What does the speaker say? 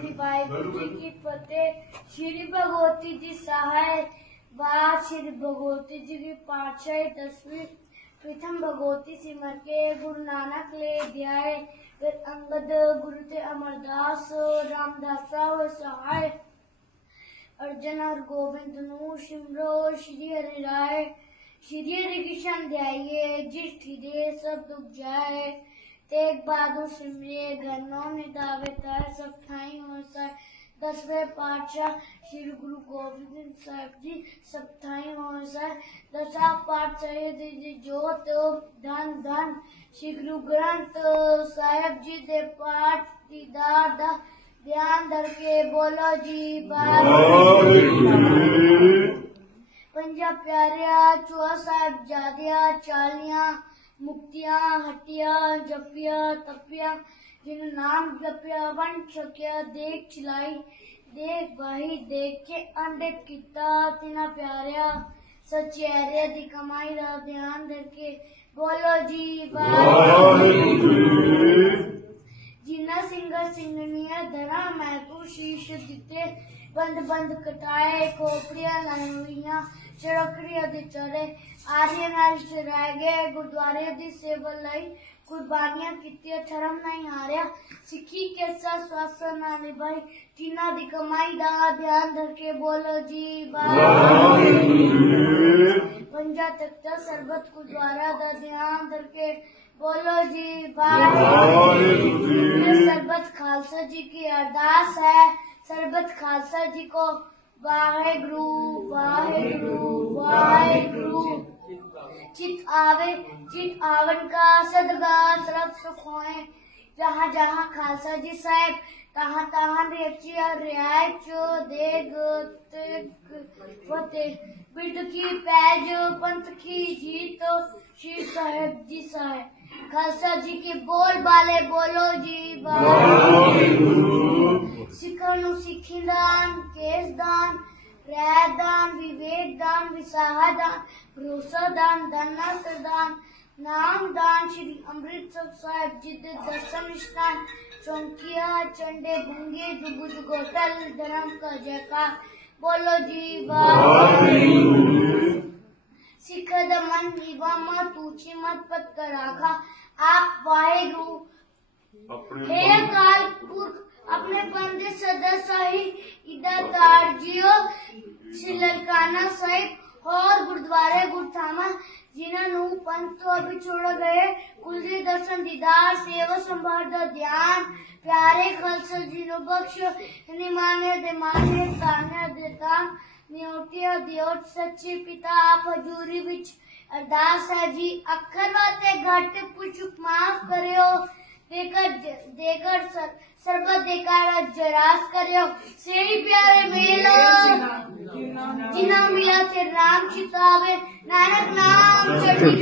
श्री वाहिगुरु जी की फतेह। श्री भगवती जी सहाय। बात श्री भगवती जी की पातशाही दसवीं प्रथम भगवती सिमर के गुरु नानक ले ध्याय फिर अंगद गुरु ते अमरदास रामदास सहाय। अर्जन और गोविंद नु सिमरो श्री हरि राय। श्री हरि कृष्ण ध्याये जिस दे सब दुख जाए। तेग बहादुर सिमरे घनों निदावे तार सब ठाई हो सर। दसवें पातशाह श्री गुरु गोबिंद साहब जी सब ठाई हो सर। दसा पातशाह जी जोत धन धन। श्री गुरु ग्रंथ साहब जी दे पाठ दीदार दा ध्यान धर के बोलो जी पंजा प्यारिया चुआ साहब जादिया चालियाँ। मुक्तियाँ हटिया जपिया तपिया जिन नाम जपिया वन छकिया देख चिलाई देख भाई देख के अंडे किता तिना प्यारिया सचेरे दी कमाई दा ध्यान धर के बोलो जी जिन्ना सिंगर सिंगनिया धरा महकू शीश दिते बंद बंद कटाए खोपड़ियां लाई हुईयां चड़कड़ियां दे चढ़े आर्य नाल रह गए गुरुद्वारे दी सेवा ਲਈ ਕੁਰਬਾਨੀਆਂ ਕੀਤੀਆਂ ਧਰਮ ਨਹੀਂ ਹਾਰਿਆ ਸਿੱਖੀ ਕੇ ਸਾਥ ਸਵਾਸ ਨਾ ਨਿਭਾਈ ਤਿੰਨਾਂ ਦੀ ਕਮਾਈ ਦਾ ਧਿਆਨ ਧਰ ਕੇ ਬੋਲੋ ਜੀ ਪੰਜਾ ਤਖਤ ਸਰਬਤ ਗੁਰਦੁਆਰਾ ਦਾ ਧਿਆਨ ਧਰ ਕੇ ਬੋਲੋ ਜੀ ਸਰਬਤ ਖਾਲਸਾ ਜੀ सरबत खालसा जी को। वाहे गुरु वाहे गुरु वाहे गुरु चित आवे, चित आवन का सदगा सरब सुखोए जहाँ जहाँ खालसा जी साहेब, तहाँ तहाँ रियायत जो देग फतेह बिड की पैज पंथ की जीत श्री साहेब जी साहेब। खालसा जी के बोल बाले बोलो जी बोलो नु सिखी दान केस दान रैदान विवेक दान विसाहा दान भरोसा दान धनासर दान नाम दान श्री अमृतसर साहिब जी दे दर्शन स्नान चौंकिया चंडे भंगे जुगु जुगोटल धर्म का जयकार। बोलो जी सिख दमन निवा मत ऊँची मत पत कर राखा आप वाहेगुरु। हे अकाल पुरख अपने पंद्रह सदस्य इदारजियों श्रीलंकाना साहिब और गुरुद्वारे गुरुथामा जिन्होंने पंथ तो अभी छोड़ गए। कुलदीप दर्शन, दीदार, सेवा संभाल ध्यान, प्यारे खालसा जी नो बख्श निमाने दिमाने ताने देता न्योटी और दियोट सच्चे पिता, आप हजूरी विच। अरदास है जी, अखर बातें घट कुछ माफ़ करियो। देकर देकर सर, देकर जरास करियो सेही प्यारे मेलो। जिना मिला से राम चितावे नानक नाम चढ़ी